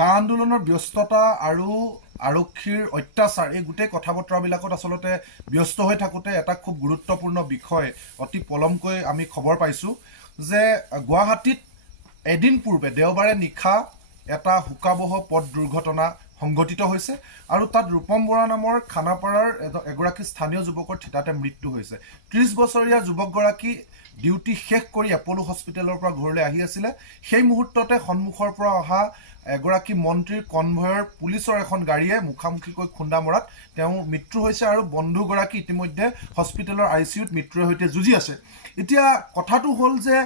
কা আন্দোলনৰ ব্যস্ততা আৰু আৰক্ষীৰ অত্যাচাৰ এই গোটেই কথা বতৰাবিলাকত আচলতে ব্যস্ত হৈ থাকোঁতে এটা খুব গুৰুত্বপূৰ্ণ বিষয় অতি পলমকৈ আমি খবৰ পাইছোঁ যে গুৱাহাটীত এদিন পূৰ্বে দেওবাৰে নিশা এটা শোকাবহ পথ দুৰ্ঘটনা সংঘটিত হৈছে আৰু তাত ৰূপম বৰা নামৰ খানাপাৰাৰ এগৰাকী স্থানীয় যুৱকৰ থিতাতে মৃত্যু হৈছে। ৩০ বছৰীয়া যুৱকগৰাকী ডিউটি শেষ কৰি এপলো হস্পিটেলৰ পৰা ঘৰলৈ আহি আছিলে। সেই মুহূৰ্ততে সন্মুখৰ পৰা অহা এগৰাকী মন্ত্ৰীৰ কনভয়ৰ পুলিচৰ এখন গাড়ীয়ে মুখামুখিকৈ খুন্দা মৰাত তেওঁৰ মৃত্যু হৈছে আৰু বন্ধুগৰাকী ইতিমধ্যে হস্পিটেলৰ ICUত মৃত্যুৰ সৈতে যুঁজি আছে। এতিয়া কথাটো হ'ল যে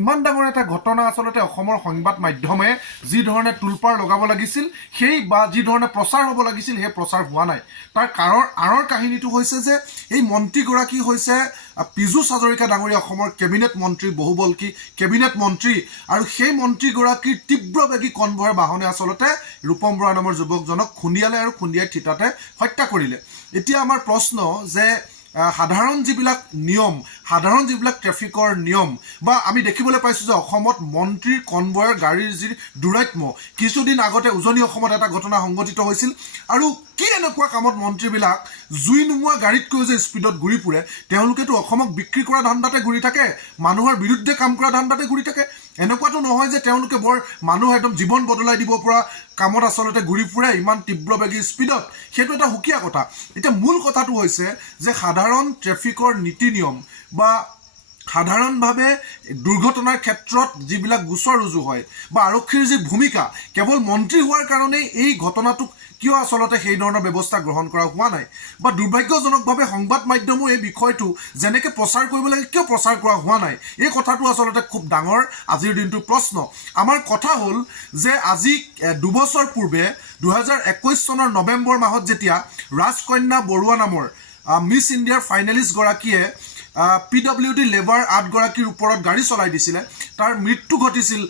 ইমান ডাঙৰ এটা ঘটনা আচলতে অসমৰ সংবাদ মাধ্যমে যি ধৰণে তোলপাৰ লগাব লাগিছিল সেই বা যি ধৰণে প্ৰচাৰ হ'ব লাগিছিল সেই প্ৰচাৰ হোৱা নাই। তাৰ আঁৰৰ কাহিনীটো হৈছে যে এই মন্ত্ৰীগৰাকী হৈছে পীযুষ হাজৰিকা ডাঙৰীয়া, অসমৰ কেবিনেট মন্ত্ৰী, বহুবল্কী কেবিনেট মন্ত্ৰী, আৰু সেই মন্ত্ৰীগৰাকীৰ তীব্ৰবেগী কনভয়ৰ বাহনে আচলতে ৰূপম বৰা নামৰ যুৱকজনক খুন্দিয়ালে আৰু খুন্দিয়াই থিতাতে হত্যা কৰিলে। এতিয়া আমাৰ প্ৰশ্ন যে সাধাৰণ যিবিলাক ট্ৰেফিকৰ নিয়ম বা আমি দেখিবলৈ পাইছোঁ যে অসমত মন্ত্ৰীৰ কনভয়ৰ গাড়ীৰ যি দুৰাত্ম, কিছুদিন আগতে উজনি অসমত এটা ঘটনা সংঘটিত হৈছিল। আৰু কি এনেকুৱা কামত মন্ত্ৰীবিলাক জুই নোমোৱা গাড়ীতকৈ যে স্পীডত ঘূৰি ফুৰে, তেওঁলোকেতো অসমক বিক্ৰী কৰা ধান্দাতে ঘূৰি থাকে, মানুহৰ বিৰুদ্ধে কাম কৰা ধান্দাতে ঘূৰি থাকে। এনেকুৱাতো নহয় যে তেওঁলোকে বৰ মানুহ একদম জীৱন বদলাই দিব পৰা কামত আচলতে ঘূৰি ফুৰে ইমান তীব্ৰবেগী স্পীডত। সেইটো এটা সুকীয়া কথা। এতিয়া মূল কথাটো হৈছে যে সাধাৰণ ট্ৰেফিকৰ নীতি নিয়ম বা সাধাৰণভাৱে দুৰ্ঘটনাৰ ক্ষেত্ৰত যিবিলাক গোচৰ ৰুজু হয় বা আৰক্ষীৰ যি ভূমিকা, কেৱল মন্ত্ৰী হোৱাৰ কাৰণেই এই ঘটনাটোক কিয় আচলতে সেই ধৰণৰ ব্যৱস্থা গ্ৰহণ কৰা হোৱা নাই বা দুৰ্ভাগ্যজনকভাৱে সংবাদ মাধ্যমেও এই বিষয়টো যেনেকৈ প্ৰচাৰ কৰিব লাগে কিয় প্ৰচাৰ কৰা হোৱা নাই, এই কথাটো আচলতে খুব ডাঙৰ আজিৰ দিনটোৰ প্ৰশ্ন। আমাৰ কথা হ'ল যে আজি 2 বছৰ পূৰ্বে 2021 চনৰ নৱেম্বৰ মাহত যেতিয়া ৰাজকন্যা বৰুৱা নামৰ মিছ ইণ্ডিয়াৰ ফাইনেলিষ্টগৰাকীয়ে PWD লেবাৰ 8গৰাকীৰ ওপৰত গাড়ী চলাই দিছিলে, তাৰ মৃত্যু ঘটিছিল,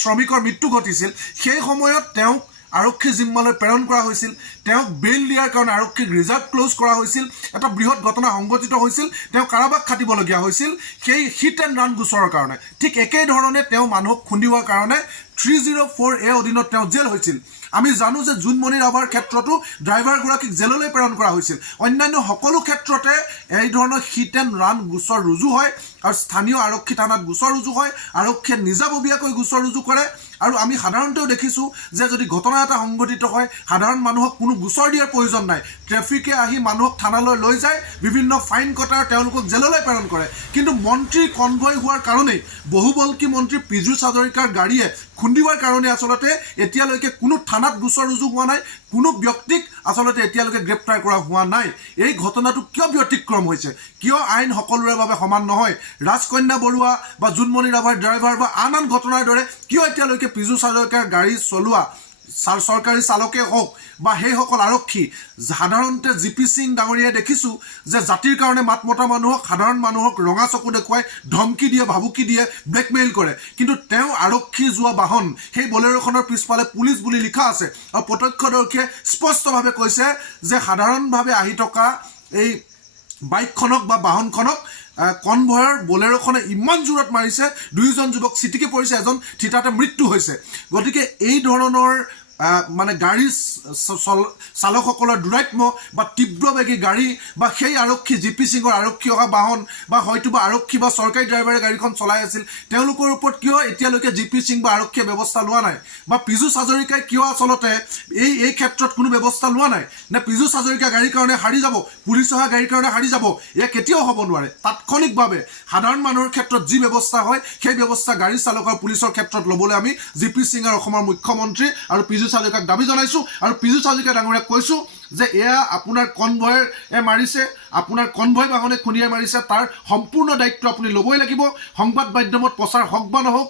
শ্ৰমিকৰ মৃত্যু ঘটিছিল। সেই সময়ত তেওঁক আৰক্ষী জিম্মালৈ প্ৰেৰণ কৰা হৈছিল, তেওঁক বেইল দিয়াৰ কাৰণে আৰক্ষীক ৰিজাৰ্ভ ক্ল'জ কৰা হৈছিল, এটা বৃহৎ ঘটনা সংঘটিত হৈছিল, তেওঁ কাৰাবাস খাটিবলগীয়া হৈছিল সেই হিট এণ্ড ৰান গোচৰৰ কাৰণে। ঠিক একেই ধৰণে তেওঁ মানুহক খুন্দিওৱাৰ কাৰণে 304A অধীনত তেওঁ জেল হৈছিল। আমি জানো যে জোনমণি ৰাভাৰ ক্ষেত্ৰতো ড্ৰাইভাৰগৰাকীক জেললৈ প্ৰেৰণ কৰা হৈছিল। অন্যান্য সকলো ক্ষেত্ৰতে এই ধৰণৰ হিট এণ্ড ৰান গোচৰ ৰুজু হয় আৰু স্থানীয় আৰক্ষী থানাত গোচৰ ৰুজু হয়, আৰক্ষীয়ে নিজাববীয়াকৈ গোচৰ ৰুজু কৰে। আৰু আমি সাধাৰণতেও দেখিছোঁ যে যদি ঘটনা এটা সংঘটিত হয় সাধাৰণ মানুহক কোনো গোচৰ দিয়াৰ প্ৰয়োজন নাই, ট্ৰেফিকে আহি মানুহক থানালৈ লৈ যায়, বিভিন্ন ফাইন কটাই তেওঁলোকক জেললৈ প্ৰেৰণ কৰে। কিন্তু মন্ত্ৰীৰ কনভয় হোৱাৰ কাৰণেই বহুবল্কী মন্ত্ৰী পীযুষ হাজৰিকাৰ গাড়ীয়ে খুন্দিওৱাৰ কাৰণে আচলতে এতিয়ালৈকে কোনো থানাত গোচৰ ৰুজু হোৱা নাই, কোনো ব্যক্তিক আচলতে এতিয়ালৈকে গ্ৰেপ্তাৰ কৰা হোৱা নাই। এই ঘটনাটো কিয় ব্যতিক্ৰম হৈছে, কিয় আইন সকলোৰে বাবে সমান নহয়, ৰাজকন্যা বৰুৱা বা জোনমণি ৰাভাৰ ড্ৰাইভাৰ বা আন ঘটনাৰ দৰে কিয় এতিয়ালৈকে পীযুষ হাজৰিকাৰ গাড়ী চলোৱা চৰকাৰী চালকেই হওক বা সেইসকল আৰক্ষী, সাধাৰণতে GP সিং ডাঙৰীয়াই দেখিছোঁ যে জাতিৰ কাৰণে মাত মতা মানুহক, সাধাৰণ মানুহক ৰঙা চকু দেখুৱাই ধমকি দিয়ে, ভাবুকি দিয়ে, ব্লেকমেইল কৰে। কিন্তু তেওঁ আৰক্ষী যোৱা বাহন সেই বলেৰোখনৰ পিছফালে পুলিচ বুলি লিখা আছে আৰু প্ৰত্যক্ষদৰ্শীয়ে স্পষ্টভাৱে কৈছে যে সাধাৰণভাৱে আহি থকা এই বাইকখনক বা বাহনখনক কনভয়ৰ বলেৰোখনে ইমান জোৰত মাৰিছে, 2জন যুৱক চিটিকি পৰিছে, এজন থিতাতে মৃত্যু হৈছে। গতিকে এই ধৰণৰ মানে গাড়ী চালকসকলৰ দুৰাত্ম বা তীব্ৰবেগী গাড়ী বা সেই আৰক্ষী GP সিঙৰ আৰক্ষী অহা বাহন বা হয়তোবা আৰক্ষী বা চৰকাৰী ড্ৰাইভাৰে গাড়ীখন চলাই আছিল, তেওঁলোকৰ ওপৰত কিয় এতিয়ালৈকে GP সিং বা আৰক্ষীয়ে ব্যৱস্থা লোৱা নাই বা পীযুষ হাজৰিকাই কিয় আচলতে এই ক্ষেত্ৰত কোনো ব্যৱস্থা লোৱা নাই? নে পীযুষ হাজৰিকা গাড়ীৰ কাৰণে হাৰি যাব, পুলিচ অহা গাড়ীৰ কাৰণে হাৰি যাব? এয়া কেতিয়াও হ'ব নোৱাৰে। তাৎক্ষণিকভাৱে সাধাৰণ মানুহৰ ক্ষেত্ৰত যি ব্যৱস্থা হয় সেই ব্যৱস্থা গাড়ী চালক আৰু পুলিচৰ ক্ষেত্ৰত ল'বলৈ আমি GP সিং আৰু অসমৰ মুখ্যমন্ত্ৰী আৰু পীযুষ হাজৰিকাক দাবী জনাইছোঁ। আৰু পীযুষ হাজৰিকা ডাঙৰীয়াক কৈছোঁ যে এয়া আপোনাৰ কনভয়ে মাৰিছে, আপোনাৰ কনভয় বাহনে খুন্দিয়াই মাৰিছে, তাৰ সম্পূৰ্ণ দায়িত্ব আপুনি ল'বই লাগিব। সংবাদ মাধ্যমত প্ৰচাৰ হওক বা নহওক,